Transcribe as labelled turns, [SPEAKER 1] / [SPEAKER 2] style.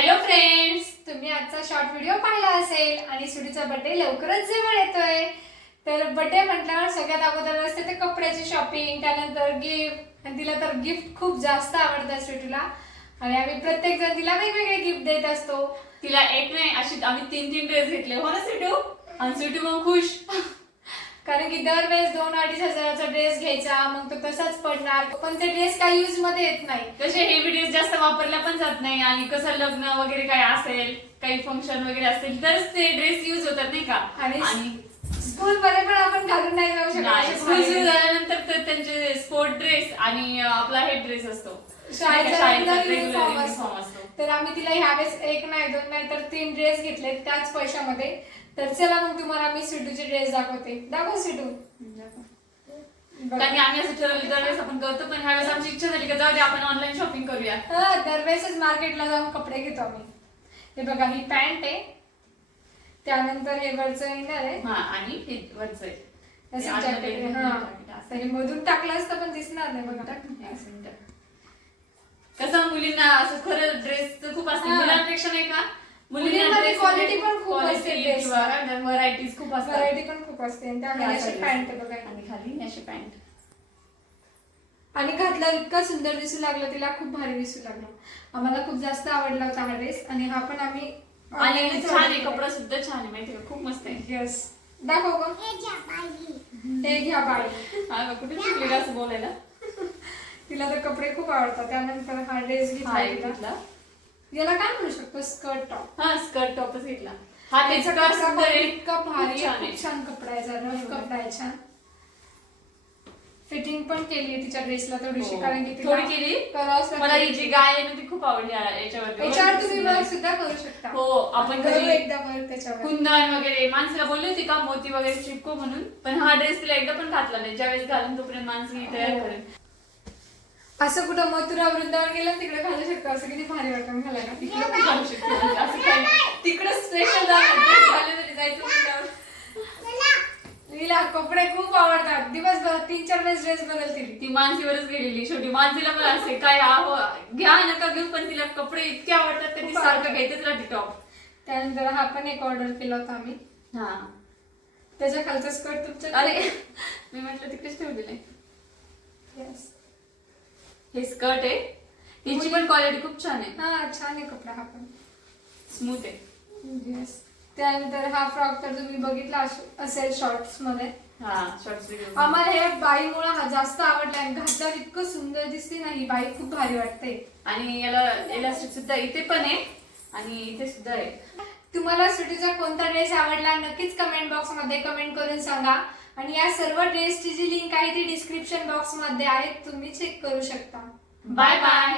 [SPEAKER 1] Hello friends तुम्ही आजचा short video पाहिला असेल आणि सुडीचा बड्डे लवकरच जवळ येतोय. तर बड्डे म्हटल्यावर सगळ्यात अगोदर असते ते कपड्याची शॉपिंग त्यानंतर गिफ्ट आणि तिला तर गिफ्ट खूप जास्त आवडतात सुटूला आणि आम्ही प्रत्येक जण तिला वेगवेगळे गिफ्ट देत असतो.
[SPEAKER 2] तिला एक नाही अशी आम्ही तीन तीन ड्रेस घेतले. हो ना सुटू आणि सुटू मग खुश.
[SPEAKER 1] कारण की दरवेळेस दोन अडीच हजाराचा ड्रेस घ्यायचा मग तो तसाच पडणार. पण ते ड्रेस काही यूजमध्ये येत नाही.
[SPEAKER 2] कसे हेवी ड्रेस जास्त वापरल्या पण जात नाही आणि कसं लग्न वगैरे काय असेल काही फंक्शन वगैरे असेल तरच ते ड्रेस युज होतात नाही का?
[SPEAKER 1] आणि स्कूल मध्ये पण आपण घालून नाही जाऊ शकत.
[SPEAKER 2] स्कूल सुरू झाल्यानंतर तर त्यांचे स्पोर्ट ड्रेस आणि आपला हेड ड्रेस. असतो.
[SPEAKER 1] तर आम्ही तिला ह्यावेळेस एक नाही दोन नाही तर तीन ड्रेस घेतले त्याच पैशामध्ये. तर चला मग तुम्हाला मी सिटूचे ड्रेस दाखवते दाखव सिटू बघ.
[SPEAKER 2] कारण की आम्ही असं ठरवलं दरवेळेस आपण करतो पण ह्यावेळेस आमची इच्छा झाली का जाऊ दे आपण ऑनलाईन शॉपिंग करूया
[SPEAKER 1] हा दरवेळेसच मार्केटला जाऊन कपडे घेतो आम्ही हे बघा ही पॅन्ट आहे त्यानंतर हे वरचं येणार आहे
[SPEAKER 2] हा आणि हे वरचं आहे.
[SPEAKER 1] असं
[SPEAKER 2] हे आतमध्ये
[SPEAKER 1] jacket आहे.
[SPEAKER 2] हे
[SPEAKER 1] हा.
[SPEAKER 2] jacket असं.
[SPEAKER 1] तर हे मधून टाकलं असतं पण दिसणार नाही बघा
[SPEAKER 2] एक मिनिटं. कसं मुलींना असं खरं ड्रेस खूप असते
[SPEAKER 1] हा.
[SPEAKER 2] मुलांपेक्षा नाही का
[SPEAKER 1] मुलींमध्ये quality पण खूप असते.
[SPEAKER 2] व्हरायटीज खूप असतात.
[SPEAKER 1] व्हरायटी पण खूप असते आणि त्यामध्ये अशी पॅन्ट बघा
[SPEAKER 2] आणि खाली अशी पॅन्ट
[SPEAKER 1] आणि घातला इतका सुंदर दिसू लागला तिला खूप भारी दिसू लागला. आम्हाला खूप जास्त आवडला होता हा ड्रेस आणि हा पण आम्ही
[SPEAKER 2] आणि छान आहे कपडा सुद्धा छान आहे माहिती का? खूप मस्त आहे.
[SPEAKER 1] येस दाखव ग. हे घ्या बाई
[SPEAKER 2] हा का, कुठे शिकली का असं बोलायला?
[SPEAKER 1] तिला तर कपडे खूप आवडतात त्यानंतर हा ड्रेस घेतला. याला काय म्हणू शकतो? स्कर्ट टॉप
[SPEAKER 2] हा स्कर्ट टॉपच घेतला. हा
[SPEAKER 1] त्याचा
[SPEAKER 2] आहे.
[SPEAKER 1] इतका भारी
[SPEAKER 2] छान
[SPEAKER 1] आहे
[SPEAKER 2] आहे.
[SPEAKER 1] खूप छान कपडा आहे. जरा रफ कपडा आहे. छान फिटिंग पण केली आहे तिच्या ड्रेसला थोडीशी
[SPEAKER 2] हो.
[SPEAKER 1] कारण की तिला
[SPEAKER 2] थोडी केली?
[SPEAKER 1] करावंच
[SPEAKER 2] मला ही. जी गाय आहे ना ती खूप आवडली याच्यावरती.
[SPEAKER 1] याच्यावर तुम्ही वर्क. सुद्धा करू शकता.
[SPEAKER 2] हो आपण
[SPEAKER 1] करू
[SPEAKER 2] घरी
[SPEAKER 1] एकदा वर्क त्याच्यावर.
[SPEAKER 2] कुंदन वगैरे माणसाला बोलली होती का मोती वगैरे चिपको म्हणून. पण हा ड्रेस तिला एकदा पण घातला नाही. ज्यावेळेस घालून तोपर्यंत माणसी तयार
[SPEAKER 1] हो.
[SPEAKER 2] करेल.
[SPEAKER 1] असं कुठं मथुरा वृंदावन गेलं ना तिकडे घालू शकतो. असं किती भारी वाटतं. घालायला
[SPEAKER 2] तिकडे पण घालू शकते. म्हणजे असं काही तिकडे स्पेशल झाले तरी जायचं म्हणल्यावर
[SPEAKER 1] तिला कपडे खूप आवडतात. दिवसभर तीन चार वेळेस ड्रेस बदलतील.
[SPEAKER 2] ती मानसीवरच गेलेली. शेवटी मानसीला पण असे काय आहो घ्या नका घेऊ पण तिला कपडे इतके आवडतात का ती
[SPEAKER 1] खूप
[SPEAKER 2] सारखं. घेतेच राहते टॉप
[SPEAKER 1] त्यानंतर हा पण एक ऑर्डर केला होता आम्ही.
[SPEAKER 2] हा.
[SPEAKER 1] त्याच्या खालचा स्कर्ट तुमच्या
[SPEAKER 2] अरे मी म्हटलं तिकडेच ठेवलेलं आहे.
[SPEAKER 1] Yes.
[SPEAKER 2] हे स्कर्ट आहे. तिची पण क्वालिटी खूप छान आहे.
[SPEAKER 1] हा छान आहे कपडा हा पण.
[SPEAKER 2] स्मूथ आहे.
[SPEAKER 1] येस त्यानंतर हा फ्रॉक तर तुम्ही बघितला अस- असेल शॉर्ट्समध्ये.
[SPEAKER 2] हा शॉर्ट्स
[SPEAKER 1] आम्हाला हे बाईमुळे हा जास्त आवडला आणि घातल्यावर इतकं सुंदर दिसते ना ही बाई खूप भारी वाटते.
[SPEAKER 2] आणि याला इलास्टिक सुद्धा इथे पण आहे आणि इथे सुद्धा आहे.
[SPEAKER 1] तुम्हाला सुटीचा कोणता ड्रेस आवडला नक्कीच कमेंट बॉक्समध्ये कमेंट करून सांगा. आणि या सर्व ड्रेसची जी लिंक आहे ती डिस्क्रिप्शन बॉक्समध्ये आहे. तुम्ही चेक करू शकता.
[SPEAKER 2] Bye bye